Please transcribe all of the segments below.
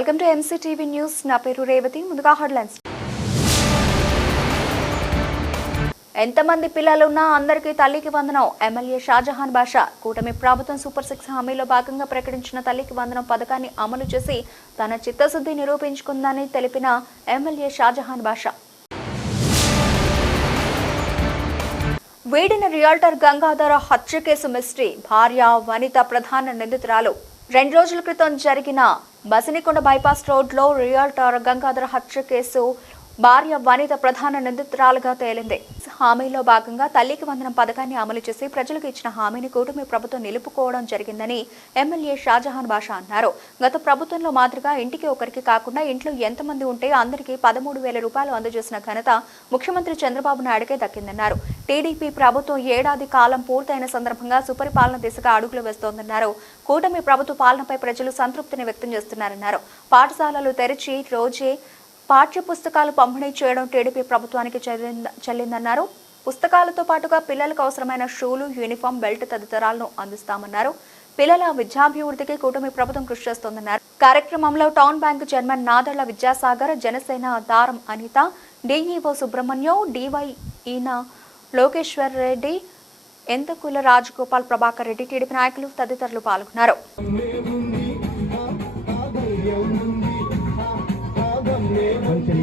Welcome to MCTV news. నా పేరు రేవతి. ముందుగా హెడ్లైన్స్. ఎంతమంది పిల్లలున్నా అందరికీ తల్లికి వందనం. ఎమ్మెల్యే షాజహాన్ బాషా కూటమి ప్రభుత్వం సూపర్ సిక్స్ హామీలో భాగంగా ప్రకటించిన తల్లికి వందనం పథకాన్ని అమలు చేసి తన చిత్తశుద్ధి నిరూపించుకుందని తెలిపిన ఎమ్మెల్యే షాజహాన్ బాషా. వీడిన రియాల్టర్ గంగాధర హత్య కేసు మిస్ట్రీ. భార్య వనిత ప్రధాన నిందితురాలు. రెండు రోజుల క్రితం జరిగిన బసినికొండ బైపాస్ రోడ్లో రియల్టర్ గంగాధర హత్య కేసు భార్య వనిత ప్రధాన నిందితురాలుగా తేలింది. హామీలో భాగంగా తల్లికి వందనం పథకాన్ని అమలు చేసి ప్రజలకు ఇచ్చిన హామీని కూటమి ప్రభుత్వం నిలుపుకోవడం జరిగిందని ఎమ్మెల్యే షాజహాన్ బాషా అన్నారు. గత ప్రభుత్వంలో మాదిరిగా ఇంటికి ఒకరికి కాకుండా ఇంట్లో ఎంతమంది ఉంటే అందరికీ పదమూడు వేల రూపాయలు అందజేసిన ఘనత ముఖ్యమంత్రి చంద్రబాబు నాయుడుకే దక్కిందన్నారు. టీడీపీ ప్రభుత్వం ఏడాది కాలం పూర్తయిన సందర్భంగా సుపరిపాలన దిశగా అడుగులు వేస్తోందన్నారు. కూటమి ప్రభుత్వ పాలనపై ప్రజలు సంతృప్తిని వ్యక్తం చేస్తున్నారన్నారు. పాఠశాలలు తెరిచి రోజే పాఠ్య పుస్తకాలు పంపిణీ చేయడం టీడీపీ ప్రభుత్వానికి చెల్లిందన్నారు. పుస్తకాలతో పాటుగా పిల్లలకు అవసరమైన షూలు యూనిఫామ్ బెల్ట్ తదితరాలను అందిస్తామన్నారు. పిల్లల విద్యాభివృద్ధికి కూటమి ప్రభుత్వం కృషి చేస్తోందన్నారు. కార్యక్రమంలో town bank chairman Nadella Vidyasagar Janasena Daram Anitha DEO Subrahmanyam DY EO Lokeshwar Reddy ఎంతకుల Rajagopal Prabhakar Reddy TDP నాయకులు తదితరులు పాల్గొన్నారు. మంత్రి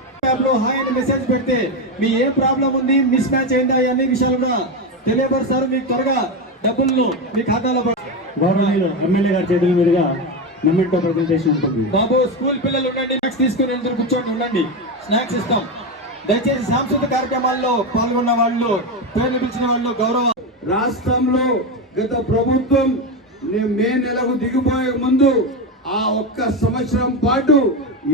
యాప్లో హాయ్ అని మెసేజ్ పెడితే మీ ఏ ప్రాబ్లం ఉంది మిస్ మ్యాచ్ అయిందా అన్ని విషయాలు కూడా తెలియపరుస్తారు. మీకు త్వరగా డబ్బులను మీ ఖాతాలో గౌరవనీయులు ఎమ్మెల్యే గారి చేతుల మీదుగా మెమెంటో ప్రజెంటేషన్ ఉంటుంది. బాబు స్కూల్ పిల్లలు ఉండండి స్నాక్స్ తీసుకుని అందరూ కూర్చోండి ఉండండి. స్నాక్స్ ఇస్తాం. దయచేసి సాంస్కృతిక కార్యక్రమాల్లో పాల్గొన్న వాళ్ళు పేర్లు పిలిచిన వాళ్ళు గౌరవ రాష్ట్రంలో గత ప్రభుత్వం మే నెలకు దిగిపోయే ముందు ఆ ఒక్క సంవత్సరం పాటు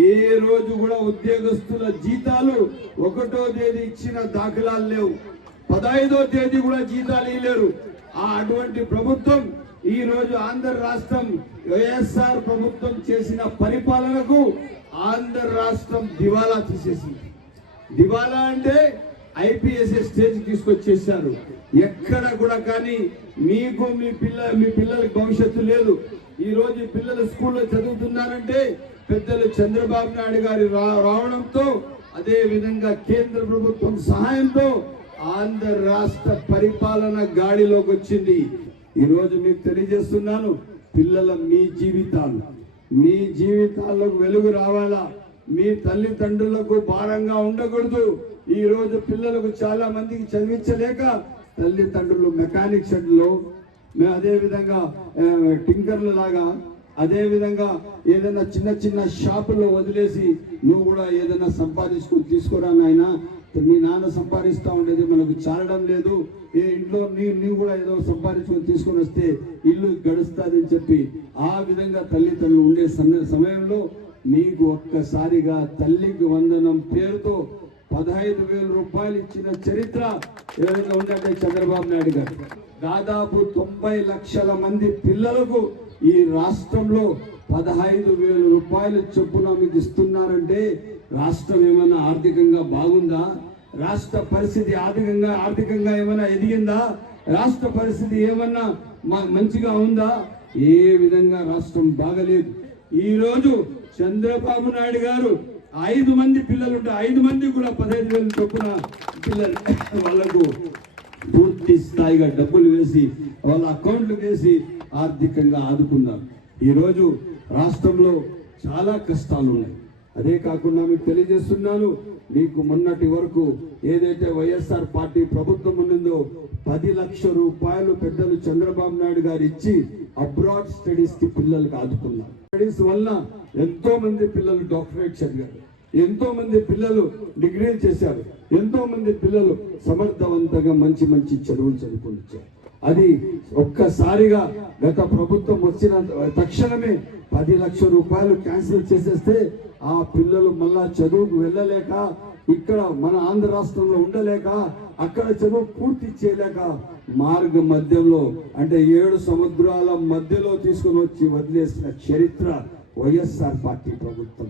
ఏ రోజు కూడా ఉద్యోగస్తుల జీతాలు ఒకటో తేదీ ఇచ్చిన దాఖలాలు లేవు. పదహైదో తేదీ కూడా జీతాలు ఇవ్వలేరు ఆ అటువంటి ప్రభుత్వం ఈ రోజు ఆంధ్ర రాష్ట్రం వైఎస్ఆర్ ప్రభుత్వం చేసిన పరిపాలనకు ఆంధ్ర రాష్ట్రం దివాలా తీసేసింది. దివాలా అంటే ఐపీఎస్ స్టేజ్ తీసుకొచ్చేసారు ఎక్కడ కూడా కానీ మీకు మీ పిల్ల మీ పిల్లలకి భవిష్యత్తు లేదు. ఈ రోజు పిల్లలు స్కూల్లో చదువుతున్నారంటే పెద్దలు చంద్రబాబు నాయుడు గారి రా- రావడంతో అదే విధంగా కేంద్ర ప్రభుత్వం సహాయంతో ఆంధ్ర రాష్ట్ర పరిపాలన గాడిలోకి వచ్చింది. ఈ రోజు మీకు తెలియజేస్తున్నాను పిల్లల మీ జీవితాలు. మీ జీవితాలకు వెలుగు రావాలా? మీ తల్లిదండ్రులకు భారంగా ఉండకూడదు. ఈ రోజు పిల్లలకు చాలా మందికి చదివించలేక తల్లిదండ్రులు మెకానిక్ షెడ్లో మేము అదేవిధంగా టింకర్లు లాగా అదేవిధంగా ఏదైనా చిన్న చిన్న షాపుల్లో వదిలేసి నువ్వు కూడా ఏదైనా సంపాదించుకుని తీసుకురా ఆయన మీ నాన్న సంపాదిస్తా ఉండేది మనకు చాలడం లేదు. ఏ ఇంట్లో నీ నీవు కూడా ఏదో సంపాదించుకొని తీసుకొని వస్తే ఇల్లు గడుస్తుంది అని చెప్పి ఆ విధంగా తల్లిదండ్రులు ఉండే సమ- సమయంలో నీకు ఒక్కసారిగా తల్లికి వందనం పేరుతో పదహైదు వేల రూపాయలు ఇచ్చిన చరిత్ర ఎవరైనా ఉందంటే చంద్రబాబు నాయుడు గారు. దాదాపు తొంభై లక్షల మంది పిల్లలకు ఈ రాష్ట్రంలో పదహైదు వేల రూపాయలు చొప్పున మీకు ఇస్తున్నారంటే రాష్ట్రం ఏమైనా ఆర్థికంగా బాగుందా? రాష్ట్ర పరిస్థితి ఆర్థికంగా ఆర్థికంగా ఏమైనా ఎదిగిందా? రాష్ట్ర పరిస్థితి ఏమన్నా మంచిగా ఉందా? ఏ విధంగా రాష్ట్రం బాగలేదు. ఈరోజు చంద్రబాబు నాయుడు గారు ఐదు మంది పిల్లలు ఉంటే ఐదు మంది కూడా పదహైదు వేలు చొప్పున పిల్లలు వాళ్ళకు పూర్తి స్థాయిగా డబ్బులు వేసి వాళ్ళ అకౌంట్లు వేసి ఆర్థికంగా ఆదుకున్నారు. ఈరోజు రాష్ట్రంలో చాలా కష్టాలు ఉన్నాయి అదే కాకుండా మీకు తెలియజేస్తున్నాను మీకు మొన్నటి వరకు ఏదైతే వైఎస్ఆర్ పార్టీ ప్రభుత్వం ఉన్నదో పది లక్షల రూపాయలు పెద్దలు చంద్రబాబు నాయుడు గారు ఇచ్చి అబ్రాడ్ స్టడీస్కి పిల్లలకు ఆదుకున్నారు. స్టడీస్ వల్ల ఎంతో మంది పిల్లలు డాక్టరేట్ చదివారు. ఎంతో మంది పిల్లలు డిగ్రీలు చేశారు. ఎంతో మంది పిల్లలు సమర్థవంతంగా మంచి మంచి చదువులు చదువుకొని వచ్చారు అది ఒక్కసారిగా గత ప్రభుత్వం వచ్చిన తక్షణమే పది లక్షల రూపాయలు క్యాన్సిల్ చేసేస్తే ఆ పిల్లలు మళ్ళా చదువుకు వెళ్ళలేక ఇక్కడ మన ఆంధ్ర రాష్ట్రంలో ఉండలేక అక్కడ చదువు పూర్తి చేయలేక మార్గ మధ్యంలో అంటే ఏడు సముద్రాల మధ్యలో తీసుకుని వచ్చి వదిలేసిన చరిత్ర వైఎస్ఆర్ పార్టీ ప్రభుత్వం.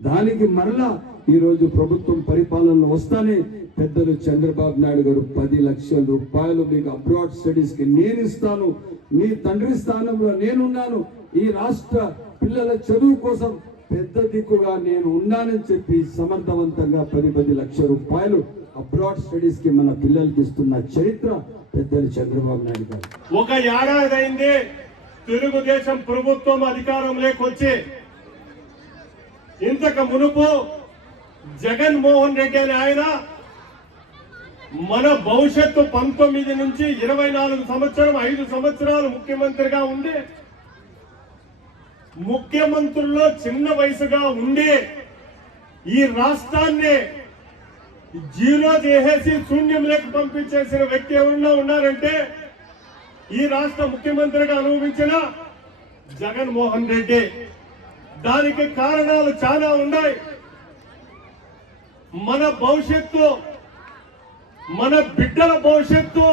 దానికి మరలా ఈరోజు ప్రభుత్వం పరిపాలనలో వస్తానే పెద్దలు చంద్రబాబు నాయుడు గారు పది లక్షల రూపాయలు మీకు అబ్రాడ్ స్టడీస్కి నేను ఇస్తాను మీ తండ్రి స్థానంలో నేనున్నాను ఈ రాష్ట్ర పిల్లల చదువు కోసం పెద్ద దిక్కుగా నేను ఉన్నానని చెప్పి సమర్థవంతంగా పది పది లక్షల రూపాయలు అబ్రాడ్ స్టడీస్కి మన పిల్లలకి ఇస్తున్న చరిత్ర పెద్దలు చంద్రబాబు నాయుడు గారు. ఒక ఏడాది అయింది తెలుగుదేశం ప్రభుత్వం అధికారంలోకి వచ్చి ఇంతకు మునుపు జగన్మోహన్ రెడ్డి అనే ఆయన మన భవిష్యత్తు పంతొమ్మిది నుంచి ఇరవై నాలుగు సంవత్సరం ఐదు సంవత్సరాలు ముఖ్యమంత్రిగా ఉండి ముఖ్యమంత్రుల్లో చిన్న వయసుగా ఉండి ఈ రాష్ట్రాన్ని జీరో చేసేసి శూన్యంలోకి పంపించేసిన వ్యక్తి ఎవరన్నా ఉన్నారంటే ఈ రాష్ట్ర ముఖ్యమంత్రిగా అనుభవించిన జగన్మోహన్ రెడ్డి. దానికి కారణాలు చాలా ఉన్నాయి. మన భవిష్యత్తు మన బిడ్డల భవిష్యత్తు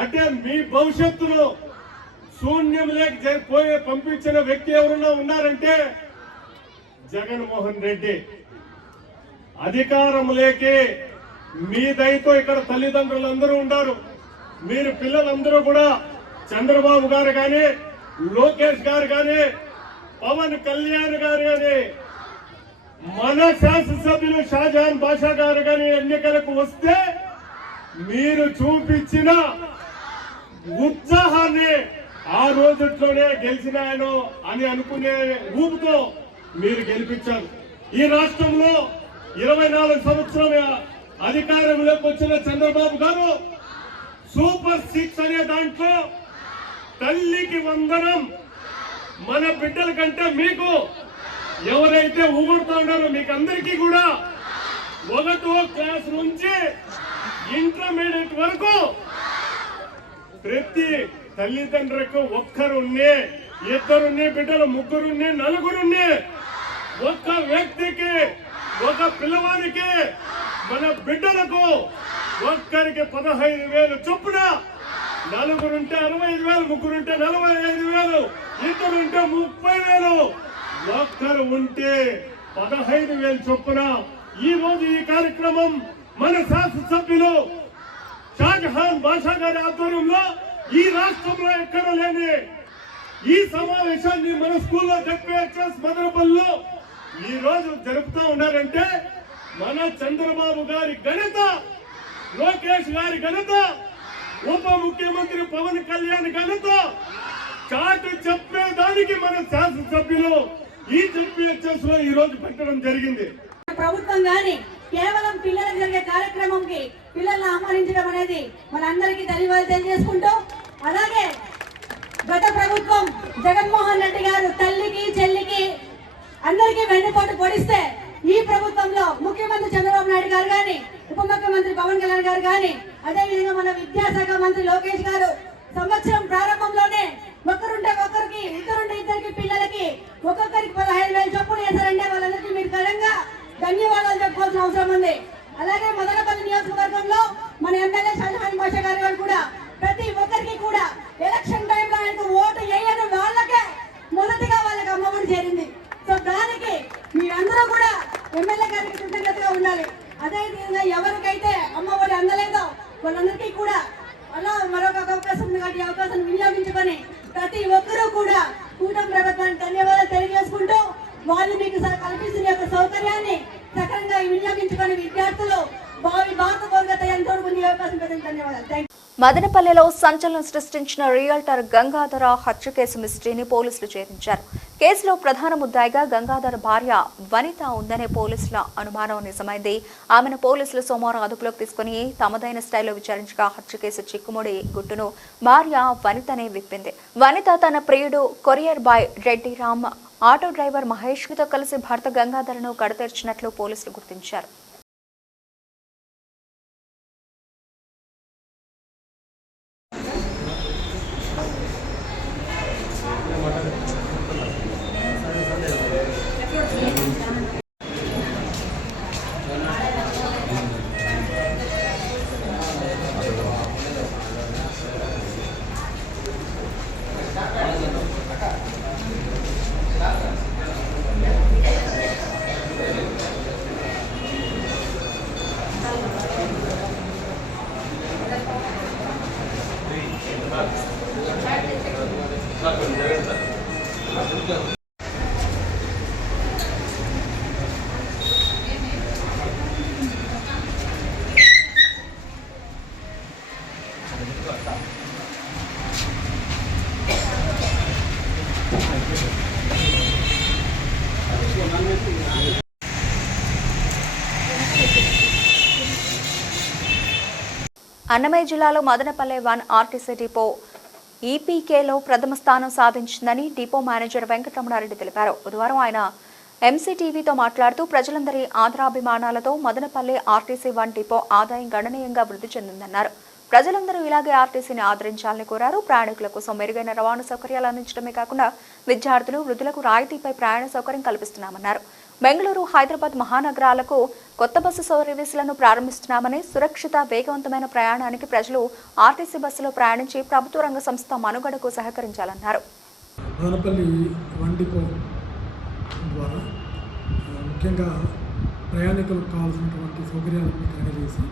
అంటే మీ భవిష్యత్తును శూన్యంలోకి లేక పోయే పంపించిన వ్యక్తి ఎవరన్నా ఉన్నారంటే జగన్మోహన్ రెడ్డి. అధికారంలోకి మీ దయతో ఇక్కడ తల్లిదండ్రులందరూ ఉన్నారు మీరు పిల్లలందరూ కూడా చంద్రబాబు గారు కానీ లోకేష్ గారు కానీ పవన్ కళ్యాణ్ గారు కానీ మన శాసనసభ్యులు షాజహాన్ బాషా గారు కానీ ఎన్నికలకు వస్తే మీరు చూపించిన ఉత్సాహాన్ని ఆ రోజుట్లోనే గెలిచినాయను అని అనుకునే ఊపుతో మీరు గెలిపించారు. ఈ రాష్ట్రంలో ఇరవై నాలుగు సంవత్సరాల అధికారంలోకి వచ్చిన చంద్రబాబు గారు సూపర్ సిక్స్ అనే దాంట్లో తల్లికి వందనం మన బిడ్డల కంటే మీకు ఎవరైతే ఊగుడుతూ ఉన్నారో మీకు అందరికీ కూడా ఒకటో క్లాస్ నుంచి ఇంటర్మీడియట్ వరకు ప్రతి తల్లిదండ్రులకు ఒక్కరున్నే ఇద్దరున్నే బిడ్డలు ముగ్గురున్నే నలుగురున్నే ఒక్క వ్యక్తికి ఒక పిల్లవానికి మన బిడ్డలకు ఒక్కరికి పదహైదు వేలు చొప్పున నలుగురుంటే అరవై ఐదు వేలు ముగ్గురుంటే నలభై ఐదు వేలు ఇద్దరుంటే ముప్పై వేలు. ఒక్కరు ఉంటే పదహైదు వేలు చొప్పున ఈ రోజు ఈ కార్యక్రమం మన శాసనసభ్యులు షాజహాన్ బాషా గారి ఆధ్వర్యంలో ఈ రాష్ట్రంలో ఎక్కడ లేని ఈ సమావేశాన్ని మన స్కూల్లో జడ్పీహెచ్ఎస్ మదనపల్లిలో ఈ రోజు జరుపుతా ఉన్నారంటే మన చంద్రబాబు గారి ఘనత లోకేష్ గారి ఘనత ఉప ముఖ్యమంత్రి పవన్ కళ్యాణ్ ఘనత చాటు చెప్పేదానికి మన శాసనసభ్యులు ఈ జడ్పీహెచ్ఎస్లో ఈ రోజు పెట్టడం జరిగింది. ప్రభుత్వం గాని కేవలం పిల్లలకు జరిగే కార్యక్రమంకి పిల్లల్ని ఆహ్వానించడం అనేది మనందరికీ ధన్యవాదాలు తెలియజేసుకుంటూ అలాగే గత ప్రభుత్వం జగన్మోహన్ రెడ్డి గారు తల్లికి చెల్లికి అందరికీ వెన్నుపాటు పొడిస్తే ఈ ప్రభుత్వంలో ముఖ్యమంత్రి చంద్రబాబు నాయుడు గారు గాని ఉప ముఖ్యమంత్రి పవన్ కళ్యాణ్ గారు గాని అదేవిధంగా మన విద్యాశాఖ మంత్రి లోకేష్ గారు సంవత్సరం ప్రారంభంలోనే ఒకరుంటే ఒకరికి ఇద్దరుంటే ఇద్దరికి పిల్లలకి ఒక్కొక్కరికి పదహైదు వేలు చొప్పున వేశారంటే వాళ్ళందరికీ మీరు కడంగా ధన్యవాదాలు చెప్పుకోవాల్సిన అవసరం ఉంది. అలాగే మొదలపల్లి నియోజకవర్గంలో మన ఎమ్మెల్యే షాజహాన్ భాష గారు కూడా ప్రతి ఒక్కరికి కూడా ఎలక్షన్ టైంలో ఆయనకు ఓటు వేయని వాళ్ళకే మొదటిగా వాళ్ళకి అమ్మఒడి చేరింది సో దానికి మీరందరూ కూడా ఎమ్మెల్యే గారికి కృతజ్ఞతగా ఉండాలి అదే విధంగా ఎవరికైతే అమ్మఒడి అందలేదో వాళ్ళందరికీ కూడా అలా మరొక అవకాశం ఉంది కాబట్టి ఈ అవకాశం వినియోగించుకొని ప్రతి ఒక్కరూ కూడా కూటమి ప్రభుత్వానికి ధన్యవాదాలు తెలియజేసుకుంటూ వాళ్ళు మీకు స- కల్పిస్తున్న యొక్క సౌకర్యాన్ని సక్రమంగా వినియోగించుకొని విద్యార్థులు భావి భారత పౌరత ఎంతో అవకాశం పెద్దలకు ధన్యవాదాలు థ్యాంక్ మదనపల్లెలో సంచలనం సృష్టించిన రియల్టర్ గంగాధర హత్య కేసు మిస్టరీని పోలీసులు ఛేదించారు. కేసులో ప్రధాన ముద్దాయిగా గంగాధర భార్య వనిత ఉందనే పోలీసుల అనుమానం నిజమైంది. ఆమెను పోలీసులు సోమవారం అదుపులోకి తీసుకుని తమదైన స్టైల్లో విచారించగా హత్య కేసు చిక్కుముడి గుట్టును భార్య వనితనే విప్పింది. వనిత తన ప్రియుడు courier boy Reddy Ram auto driver మహేష్తో కలిసి భర్త గంగాధరను కడతెరిచినట్లు పోలీసులు గుర్తించారు. అన్నమయ్య జిల్లాలో మదనపల్లె వన్ ఆర్టీసీ డిపో ఈపీకేలో ప్రథమ స్థానం సాధించిందని డిపో మేనేజర్ వెంకటరమణారెడ్డి తెలిపారు. బుధవారం ఆయన ఎంసీటీవీతో మాట్లాడుతూ ప్రజలందరి ఆదరాభిమానాలతో మదనపల్లె ఆర్టీసీ వన్ డిపో ఆదాయం గణనీయంగా వృద్ధి చెందిందన్నారు. ప్రజలందరూ ఇలాగే ఆర్టీసీని ఆదరించాలని కోరారు. ప్రయాణికుల కోసం మెరుగైన రవాణా సౌకర్యాలు అందించడమే కాకుండా విద్యార్థులు వృద్ధులకు రాయితీపై ప్రయాణ సౌకర్యం కల్పిస్తున్నామన్నారు. బెంగళూరు హైదరాబాద్ మహానగరాలకు కొత్త బస్సు సర్వీసులను ప్రారంభిస్తున్నామని సురక్షిత వేగవంతమైన ప్రయాణానికి ప్రజలు ఆర్టీసీ బస్సులో ప్రయాణించి ప్రభుత్వ రంగ సంస్థ మనుగడకు సహకరించాలన్నారు. ద్వారా ముఖ్యంగా ప్రయాణికులకు కావాల్సినటువంటి సౌకర్యాలను కలగజేసి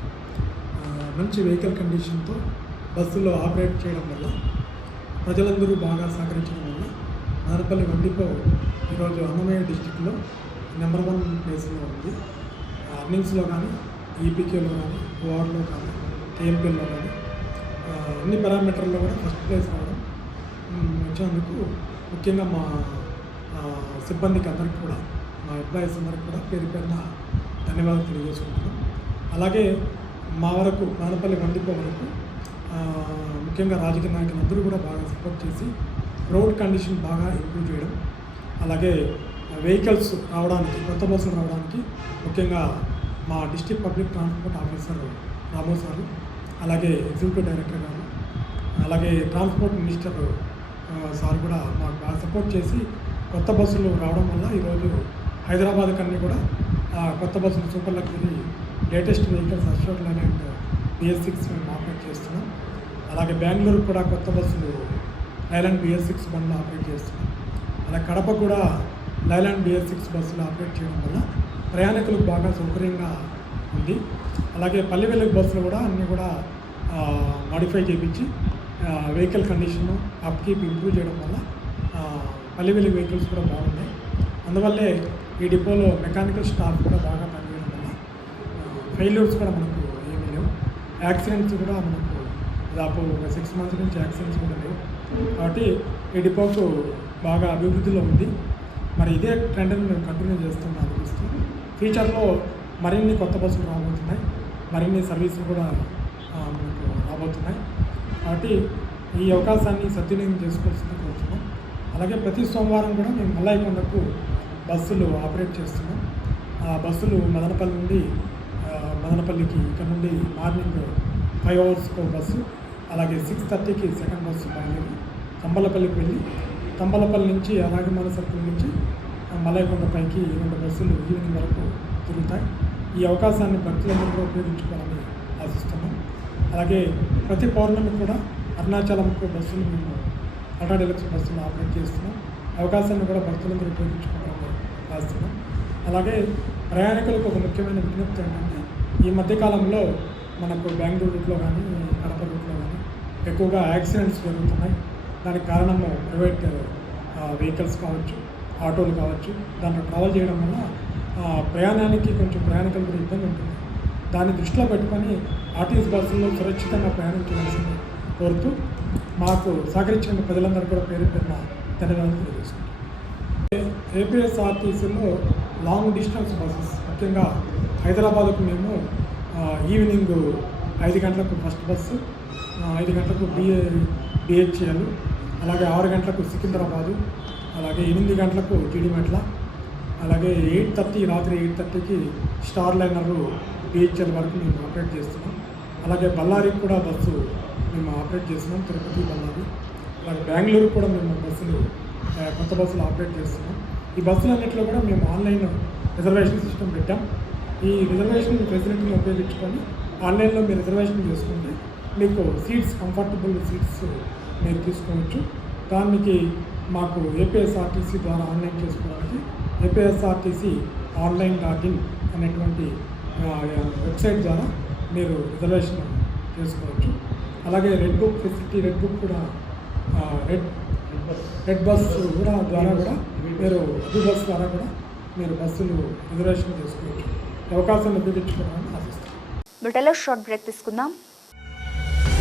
మంచి వెహికల్ కండిషన్తో బస్సులో ఆపరేట్ చేయడం వల్ల ప్రజలందరూ బాగా సహకరించడం వల్ల నారపల్లి వండిపో ఈరోజు అన్నమయ్య డిస్టిక్లో నెంబర్ వన్ ప్లేస్లో ఉంది. అర్నింగ్స్లో కానీ ఈపీకేలో కానీ ఓఆర్లో కానీ కేఎంపీలో కానీ అన్ని పారామీటర్లో కూడా ఫస్ట్ ప్లేస్ రావడం వచ్చేందుకు ముఖ్యంగా మా సిబ్బందికి అందరికీ కూడా మా ఎంప్లాయీస్ అందరికి కూడా పేరు పేరున ధన్యవాదాలు తెలియజేసుకుంటున్నాం. అలాగే మా వరకు నానపల్లి వండిపో వరకు ముఖ్యంగా రాజకీయ నాయకులందరూ కూడా బాగా సపోర్ట్ చేసి రోడ్ కండిషన్ బాగా ఇంప్రూవ్ చేయడం అలాగే వెహికల్స్ రావడానికి కొత్త బస్సులు రావడానికి ముఖ్యంగా మా డిస్టిక్ పబ్లిక్ ట్రాన్స్పోర్ట్ ఆఫీసర్ రామో సారు అలాగే ఎగ్జిక్యూటివ్ డైరెక్టర్ గారు అలాగే ట్రాన్స్పోర్ట్ మినిస్టర్ సార్ కూడా మాకు బాగా సపోర్ట్ చేసి కొత్త బస్సులు రావడం వల్ల ఈరోజు హైదరాబాద్ కన్నీ కూడా కొత్త బస్సులు super luxury latest vehicles Ashok Leyland BS six మేము ఆపరేట్ చేస్తున్నాం. అలాగే బెంగళూరు కూడా కొత్త బస్సులు ఐలాండ్ బిఎస్ సిక్స్ బండ్లు ఆపరేట్ చేస్తున్నాం. అలా కడప కూడా లైలాండ్ బిఎస్ సిక్స్ బస్సులు ఆపరేట్ చేయడం వల్ల ప్రయాణికులకు బాగా సౌకర్యంగా ఉంది. అలాగే పల్లె వెలుగు బస్సులు కూడా అన్నీ కూడా మాడిఫై చేయించి వెహికల్ కండిషన్ అప్కీప్ ఇంప్రూవ్ చేయడం వల్ల ఆ, పల్లె వెలుగు వెహికల్స్ కూడా బాగున్నాయి. అందువల్లే ఈ డిపోలో మెకానికల్ స్టాఫ్ కూడా బాగా పనిచేయడం వల్ల ఫెయిల్యూర్స్ కూడా మనకు ఏమీ లేవు. యాక్సిడెంట్స్ కూడా మనకు దాపు ఒక సిక్స్ మంత్స్ నుంచి యాక్సిడెంట్స్ కూడా లేవు. కాబట్టి ఈ డిపోకు బాగా అభివృద్ధిలో ఉంది. మరి ఇదే ట్రెండ్ని మేము కంటిన్యూ చేస్తున్నాం అనిపిస్తుంది ఫ్యూచర్లో మరిన్ని కొత్త బస్సులు రాబోతున్నాయి. మరిన్ని సర్వీసులు కూడా మనకు రాబోతున్నాయి. కాబట్టి ఈ అవకాశాన్ని సద్వినియోగం చేసుకోవాల్సింది కోరుతున్నాం. అలాగే ప్రతి సోమవారం కూడా మేము మల్లాయికొండకు బస్సులు ఆపరేట్ చేస్తున్నాం. ఆ బస్సులు మదనపల్లి నుండి మదనపల్లికి ఇక్కడ నుండి మార్నింగ్ ఫైవ్ అవర్స్కి ఒక బస్సు అలాగే సిక్స్ థర్టీకి సెకండ్ బస్సు బయలుదేరి కంబలపల్లికి వెళ్ళి తంబలపల్లి నుంచి రాగిమాల సర్కిల్ నుంచి మలయకొండ పైకి రెండు బస్సులు ఈవినింగ్ వరకు తిరుగుతాయి. ఈ అవకాశాన్ని భక్తులందరూ కూడా ఉపయోగించుకోవాలని ఆశిస్తున్నాం. అలాగే ప్రతి పౌర్ణమి కూడా అరుణాచలంకు బస్సులు మేము అల్ట్రా డెలక్స్ బస్సులు ఆపరేట్ చేస్తున్నాం. అవకాశాన్ని కూడా భక్తులందరూ ఉపయోగించుకోవాలని ఆశిస్తున్నాం. అలాగే ప్రయాణికులకు ఒక ముఖ్యమైన విజ్ఞప్తి ఏంటంటే ఈ మధ్యకాలంలో మనకు బెంగళూరు రూట్లో కానీ కడప రూట్లో కానీ ఎక్కువగా యాక్సిడెంట్స్ జరుగుతున్నాయి. దానికి కారణము ప్రైవేట్ వెహికల్స్ uh, కావచ్చు ఆటోలు కావచ్చు దాంట్లో ట్రావెల్ చేయడం వల్ల ప్రయాణానికి కొంచెం ప్రయాణికులు కూడా ఇబ్బంది ఉంటుంది. దాన్ని దృష్టిలో పెట్టుకొని ఆర్టీసీ బస్సుల్లో సురక్షితంగా ప్రయాణం చేయాల్సింది కోరుతూ మాకు సహకరించిన ప్రజలందరూ కూడా పేరు పేరున ధన్యవాదాలు తెలియజేసుకుంటాం ఏపీఎస్ఆర్టీసీలో లాంగ్ డిస్టెన్స్ బస్సెస్ ముఖ్యంగా హైదరాబాద్కు మేము ఈవినింగ్ ఐదు గంటలకు ఫస్ట్ బస్సు ఐదు గంటలకు బిఏ బిహెచ్ఎల్ అలాగే ఆరు గంటలకు సికింద్రాబాదు అలాగే ఎనిమిది గంటలకు టీడీమెట్ల అలాగే ఎయిట్ థర్టీ రాత్రి ఎయిట్ థర్టీకి స్టార్ లైనరు బిహెచ్ఎల్ వరకు మేము ఆపరేట్ చేస్తున్నాం. అలాగే బళ్ళారికి కూడా బస్సు మేము ఆపరేట్ చేస్తున్నాం తిరుపతి బళ్ళారి. అలాగే బెంగళూరు కూడా మేము బస్సులు కొత్త బస్సులు ఆపరేట్ చేస్తున్నాం. ఈ బస్సులన్నింటిలో కూడా మేము ఆన్లైన్ రిజర్వేషన్ సిస్టమ్ పెట్టాం. ఈ రిజర్వేషన్ ఫెసిలిటీని ఉపయోగించుకొని ఆన్లైన్లో మీరు రిజర్వేషన్ చేసుకుంటే మీకు సీట్స్ కంఫర్టబుల్ సీట్స్ మీరు తీసుకోవచ్చు. దానికి మాకు ఏపీఎస్ఆర్టీసీ ద్వారా ఆన్లైన్ చేసుకోవడానికి ఏపీఎస్ఆర్టీసీ ఆన్లైన్ లాగిన్ అనేటువంటి వెబ్సైట్ ద్వారా మీరు రిజర్వేషన్ చేసుకోవచ్చు. అలాగే red book facility red book కూడా రెడ్ రెడ్ బస్ కూడా ద్వారా కూడా మీరు రెడ్ బస్ ద్వారా కూడా మీరు బస్సులు రిజర్వేషన్ చేసుకోవచ్చు. ఈ అవకాశాన్ని ఉపయోగించుకోవాలని ఆశిస్తున్నాను బ్రిటన్లో షార్ట్ బ్రేక్ తీసుకుందాం.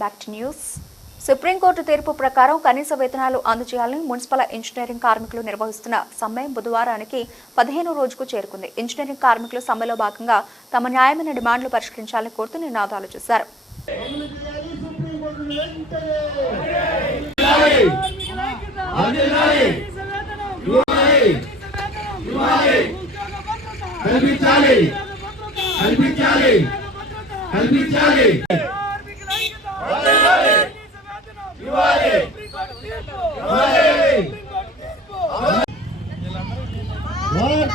Back to news supreme court తీర్పు ప్రకారం కనీస వేతనాలు అందజేయాలని మున్సిపల్ ఇంజనీరింగ్ కార్మికులు నిర్వహిస్తున్న సమ్మె బుధవారానికి పదిహేను రోజుకు చేరుకుంది. ఇంజనీరింగ్ కార్మికులు సమ్మెలో భాగంగా తమ న్యాయమైన డిమాండ్లు పరిష్కరించాలని కోరుతూ నినాదాలు చేశారు. కల్పించాలి. కల్పించాలి. కల్పించాలి.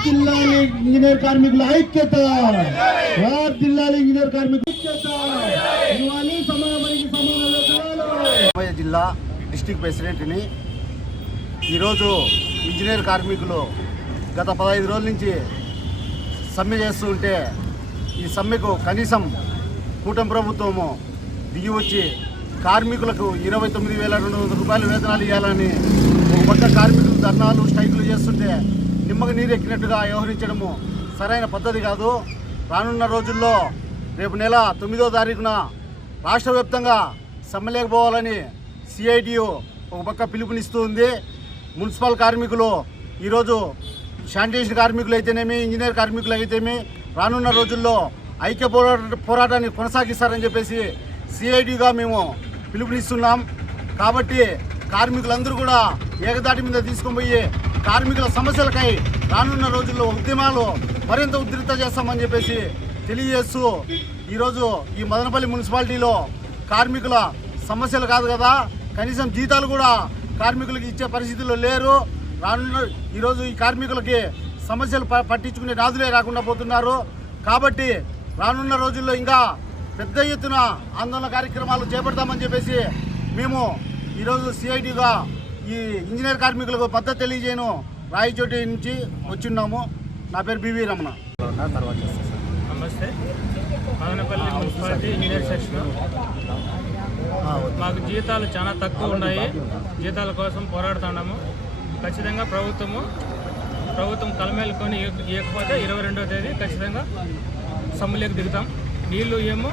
జిల్లాలి ఇంజనీర్ కార్మికుల ఐక్యత. జిల్లాల ఇంజనీర్ కార్మికుల ఐక్యత. జిల్లా డిస్టిక్ ప్రెసిడెంట్ని ఈరోజు ఇంజనీర్ కార్మికులు గత పదహైదు రోజుల నుంచి సమ్మె చేస్తూ ఉంటే ఈ సమ్మెకు కనీసం కూటమి ప్రభుత్వము దిగి వచ్చి కార్మికులకు ఇరవై తొమ్మిది వేల రెండు వందల రూపాయల వేతనాలు ఇవ్వాలని ఒక పక్క కార్మికులు ధర్నాలు స్ట్రైకులు చేస్తుంటే నిమ్మక నీరు ఎక్కినట్టుగా వ్యవహరించడము సరైన పద్ధతి కాదు. రానున్న రోజుల్లో రేపు నెల తొమ్మిదో తారీఖున రాష్ట్ర వ్యాప్తంగా సమ్మలేకపోవాలని సిఐటియు ఒక పక్క పిలుపునిస్తూ ఉంది. మున్సిపల్ కార్మికులు ఈరోజు శానిటేషన్ కార్మికులు అయితేనేమి ఇంజనీర్ కార్మికులు అయితేమి రానున్న రోజుల్లో ఐక్య పోరాట పోరాటాన్ని కొనసాగిస్తారని చెప్పేసి సిఐటిగా మేము పిలుపునిస్తున్నాం. కాబట్టి కార్మికులందరూ కూడా ఏకదాటి మీద తీసుకొని పోయి కార్మికుల సమస్యలకై రానున్న రోజుల్లో ఉద్యమాలు మరింత ఉధృత చేస్తామని చెప్పేసి తెలియజేస్తూ ఈరోజు ఈ మదనపల్లి మున్సిపాలిటీలో కార్మికుల సమస్యలు కాదు కదా కనీసం జీతాలు కూడా కార్మికులకు ఇచ్చే పరిస్థితుల్లో లేరు. రానున్న ఈరోజు ఈ కార్మికులకి సమస్యలు ప- పట్టించుకునే రాజులే రాకుండా పోతున్నారు. కాబట్టి రానున్న రోజుల్లో ఇంకా పెద్ద ఎత్తున ఆందోళన కార్యక్రమాలు చేపడతామని చెప్పేసి మేము ఈరోజు సిఐటిగా ఈ ఇంజనీర్ కార్మికులకు మద్దతు తెలియజేయను. రాయచోటి నుంచి వచ్చిన్నాము. నా పేరు బివి రమణ. నమస్తే. Madanapalli municipality engineer section. ఆ, ఓకే. మాకు జీతాలు చాలా తక్కువ ఉన్నాయి. జీతాల కోసం పోరాడుతున్నాము. ఖచ్చితంగా ప్రభుత్వము ప్రభుత్వం కలమేలుకొని ఇవ్వ- ఇవ్వకపోతే ఇరవై రెండవ తేదీ ఖచ్చితంగా సమ్మెలోకి దిగుతాం. నీళ్ళు ఏమో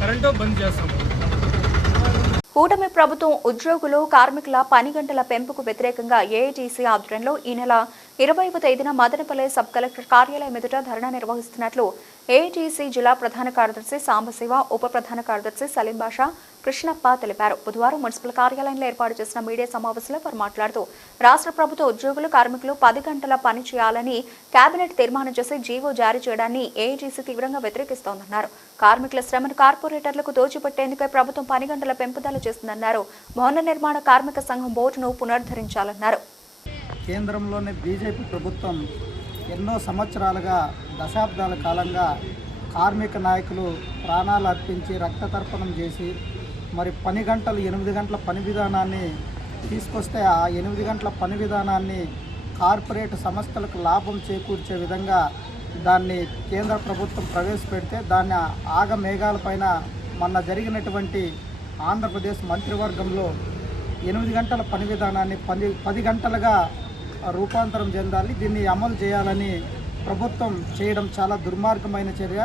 కరెంటు బంద్ చేస్తాము కూటమి ప్రభుత్వం ఉద్యోగులు కార్మికుల పని గంటల పెంపుకు వ్యతిరేకంగా ఏఐటీసీ ఆధ్వర్యంలో ఈ నెల ఇరవైవ తేదీన మదనపల్లె సబ్ కలెక్టర్ కార్యాలయం ఎదుట ధర్నా నిర్వహిస్తున్నట్లు ఏఐటీసీ జిల్లా ప్రధాన కార్యదర్శి సాంబశివ ఉప ప్రధాన కార్యదర్శి సలీం బాషా కృష్ణప్ప తెలిపారు. బుధవారం మున్సిపల్ కార్యాలయంలో ఏర్పాటు చేసిన మీడియా సమావేశంలో వారు మాట్లాడుతూ రాష్ట్ర ప్రభుత్వ ఉద్యోగులు కార్మికులు పది గంటల పని చేయాలని కేబినెట్ తీర్మానం చేసి జీవో జారీ చేయడాన్ని ఏఐటీసీ తీవ్రంగా వ్యతిరేకిస్తోందన్నారు. కార్మికుల శ్రమను కార్పొరేటర్లకు దోచిపెట్టేందుకే ప్రభుత్వం పని గంటల పెంపుదల చేస్తుందన్నారు. భవన నిర్మాణ కార్మిక సంఘం బోర్డును పునరుద్ధరించాలన్నారు. కేంద్రంలోని బీజేపీ ప్రభుత్వం ఎన్నో సంవత్సరాలుగా దశాబ్దాల కాలంగా కార్మిక నాయకులు ప్రాణాలు అర్పించి రక్తతర్పణం చేసి మరి పని గంటలు ఎనిమిది గంటల పని విధానాన్ని తీసుకొస్తే ఆ ఎనిమిది గంటల పని విధానాన్ని కార్పొరేట్ సంస్థలకు లాభం చేకూర్చే విధంగా దాన్ని కేంద్ర ప్రభుత్వం ప్రవేశపెడితే దాన్ని ఆగ మేఘాలపైన మొన్న జరిగినటువంటి ఆంధ్రప్రదేశ్ మంత్రివర్గంలో ఎనిమిది గంటల పని విధానాన్ని పది పది గంటలుగా రూపాంతరం చెందాలి. దీన్ని అమలు చేయాలని ప్రభుత్వం చేయడం చాలా దుర్మార్గమైన చర్య.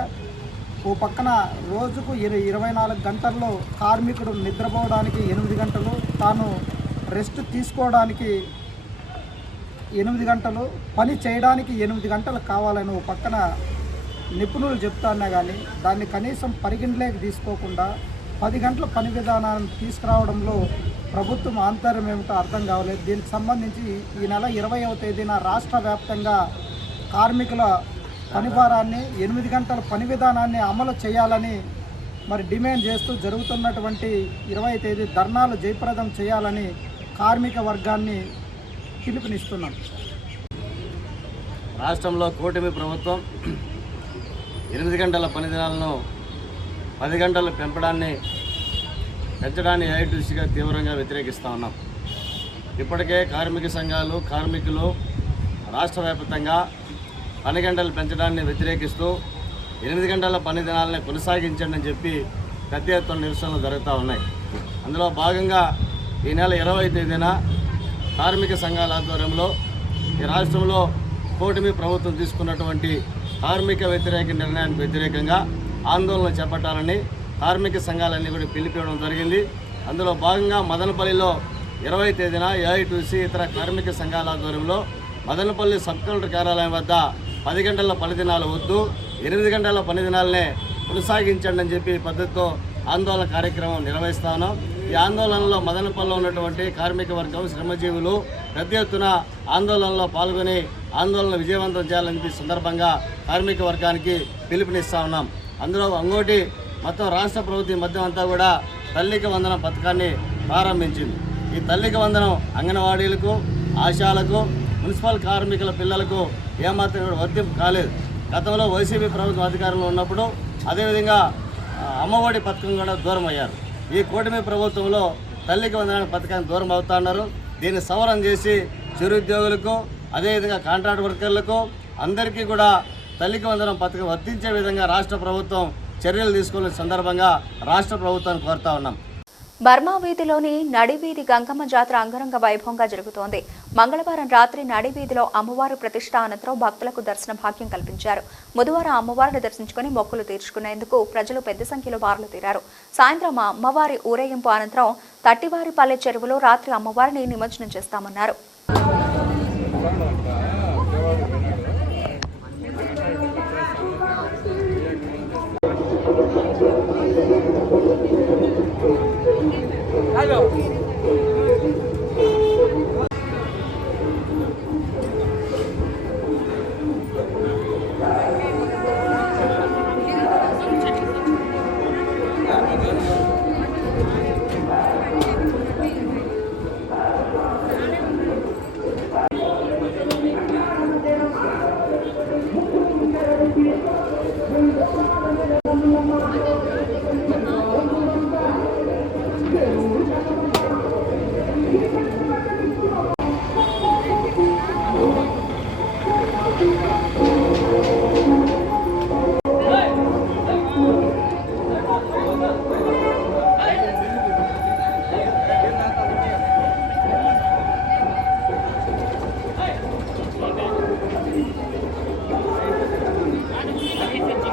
ఓ పక్కన రోజుకు ఇరవై ఇరవై నాలుగు గంటల్లో కార్మికుడు నిద్రపోవడానికి ఎనిమిది గంటలు తాను రెస్ట్ తీసుకోవడానికి ఎనిమిది గంటలు పని చేయడానికి ఎనిమిది గంటలు కావాలని ఓ పక్కన నిపుణులు చెప్తానే కానీ దాన్ని కనీసం పరిగణలోకి తీసుకోకుండా పది గంటల పని విధానాన్ని తీసుకురావడంలో ప్రభుత్వం ఆంతర్యం ఏమిటో అర్థం కావలేదు. దీనికి సంబంధించి ఈ నెల ఇరవైవ తేదీన రాష్ట్ర వ్యాప్తంగా కార్మికుల పనిభారాన్ని ఎనిమిది గంటల పని విధానాన్ని అమలు చేయాలని మరి డిమాండ్ చేస్తూ జరుగుతున్నటువంటి ఇరవై తేదీ ధర్నాలు జయప్రదం చేయాలని కార్మిక వర్గాన్ని పిలుపునిస్తున్నాం. రాష్ట్రంలో కూటమి ప్రభుత్వం ఎనిమిది గంటల పని దినాలను పది గంటలు పెంపడాన్ని పెంచడాన్ని ఏఐటీసీగా తీవ్రంగా వ్యతిరేకిస్తూ ఉన్నాం. ఇప్పటికే కార్మిక సంఘాలు కార్మికులు రాష్ట్ర వ్యాప్తంగా పని గంటలు పెంచడాన్ని వ్యతిరేకిస్తూ ఎనిమిది గంటల పని దినాలని కొనసాగించండి అని చెప్పి పెద్ద ఎత్తున నిరసనలు జరుగుతూ ఉన్నాయి. అందులో భాగంగా ఈ నెల ఇరవై తేదీన కార్మిక సంఘాల ఆధ్వర్యంలో ఈ రాష్ట్రంలో కూటమి ప్రభుత్వం తీసుకున్నటువంటి కార్మిక వ్యతిరేక నిర్ణయానికి వ్యతిరేకంగా ఆందోళన చేపట్టాలని కార్మిక సంఘాలన్నీ కూడా పిలిపివ్వడం జరిగింది. అందులో భాగంగా మదనపల్లిలో ఇరవై తేదీన ఏఐటీసీ ఇతర కార్మిక సంఘాల ఆధ్వర్యంలో మదనపల్లి సబ్ కలెక్టర్ కార్యాలయం వద్ద పది గంటల పని దినాలు వద్దు ఎనిమిది గంటల పని దినాలనే కొనసాగించండి అని చెప్పి పద్ధతితో ఆందోళన కార్యక్రమం నిర్వహిస్తా ఉన్నాం ఈ ఆందోళనలో మదనపల్లిలో ఉన్నటువంటి కార్మిక వర్గం శ్రమజీవులు పెద్ద ఎత్తున ఆందోళనలో పాల్గొని ఆందోళన విజయవంతం చేయాలని సందర్భంగా కార్మిక వర్గానికి పిలుపునిస్తా ఉన్నాం. అందులో అంగోటి మొత్తం రాష్ట్ర ప్రభుత్వం మధ్యం అంతా కూడా తల్లికి వందనం పథకాన్ని ప్రారంభించింది. ఈ తల్లికి వందనం అంగన్వాడీలకు ఆశాలకు మున్సిపల్ కార్మికుల పిల్లలకు ఏమాత్రం కూడా వర్తింపు కాలేదు. గతంలో వైసీపీ ప్రభుత్వం అధికారంలో ఉన్నప్పుడు అదేవిధంగా అమ్మఒడి పథకం కూడా దూరం అయ్యారు ఈ కూటమి ప్రభుత్వంలో తల్లికి వందనాల పథకాన్ని దూరం అవుతా ఉన్నారు దీన్ని సవరణ చేసి చిరుద్యోగులకు అదేవిధంగా కాంట్రాక్ట్ వర్కర్లకు అందరికీ కూడా తల్లికి వందనం పథకం వర్తించే విధంగా రాష్ట్ర ప్రభుత్వం చర్యలు తీసుకునే సందర్భంగా రాష్ట్ర ప్రభుత్వాన్ని కోరుతా ఉన్నాం. బర్మా వీధిలోని నడివీధి గంగమ్మ జాతర అంగరంగ వైభవంగా జరుగుతోంది. మంగళవారం రాత్రి నడివీధిలో అమ్మవారి ప్రతిష్ట అనంతరం భక్తులకు దర్శన భాగ్యం కల్పించారు. బుధవారం అమ్మవారిని దర్శించుకుని మొక్కులు తీర్చుకునేందుకు ప్రజలు పెద్ద సంఖ్యలో బారులు తీరారు. సాయంత్రం అమ్మవారి ఊరేగింపు అనంతరం తట్టివారిపల్లె చెరువులో రాత్రి అమ్మవారిని నిమజ్జనం చేస్తామన్నారు. 아, 달려.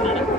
What?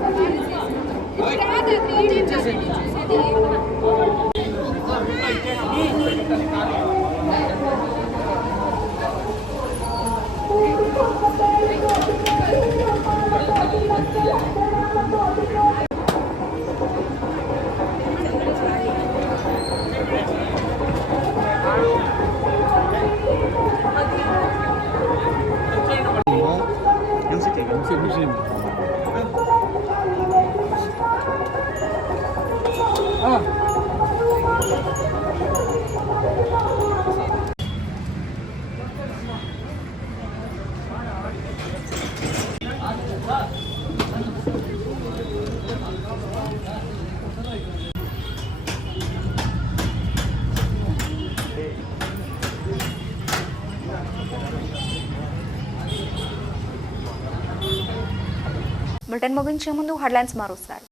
బులెటిన్ ముగించే ముందు హెడ్లైన్స్ మరోసారి.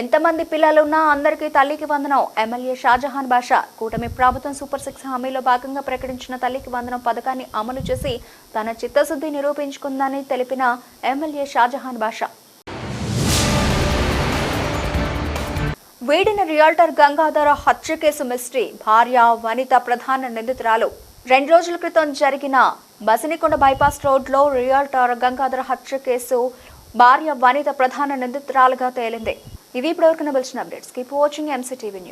ఎంతమంది పిల్లలున్నా అందరికీ తల్లికి వందనం. ఎమ్మెల్యే షాజహాన్ బాషా కూటమి ప్రభుత్వం సూపర్ సిక్స్ హామీలో భాగంగా ప్రకటించిన తల్లికి వందనం పథకాన్ని అమలు చేసి తన చిత్తశుద్ధి నిరూపించుకుందని తెలిపిన ఎమ్మెల్యే షాజహాన్ బాషా. వీడిన రియాల్టర్ గంగాధర హత్య కేసు మిస్ట్రీ. భార్య వనిత ప్రధాన నిందితురాలు. రెండు రోజుల క్రితం జరిగిన బసినికొండ బైపాస్ రోడ్లో రియాల్టర్ గంగాధర హత్య కేసు భార్య వనిత ప్రధాన నిందితురాలుగా తేలింది. ఇవి ఇప్పటివరకు నిలిచిన updates. Keep watching MCTV news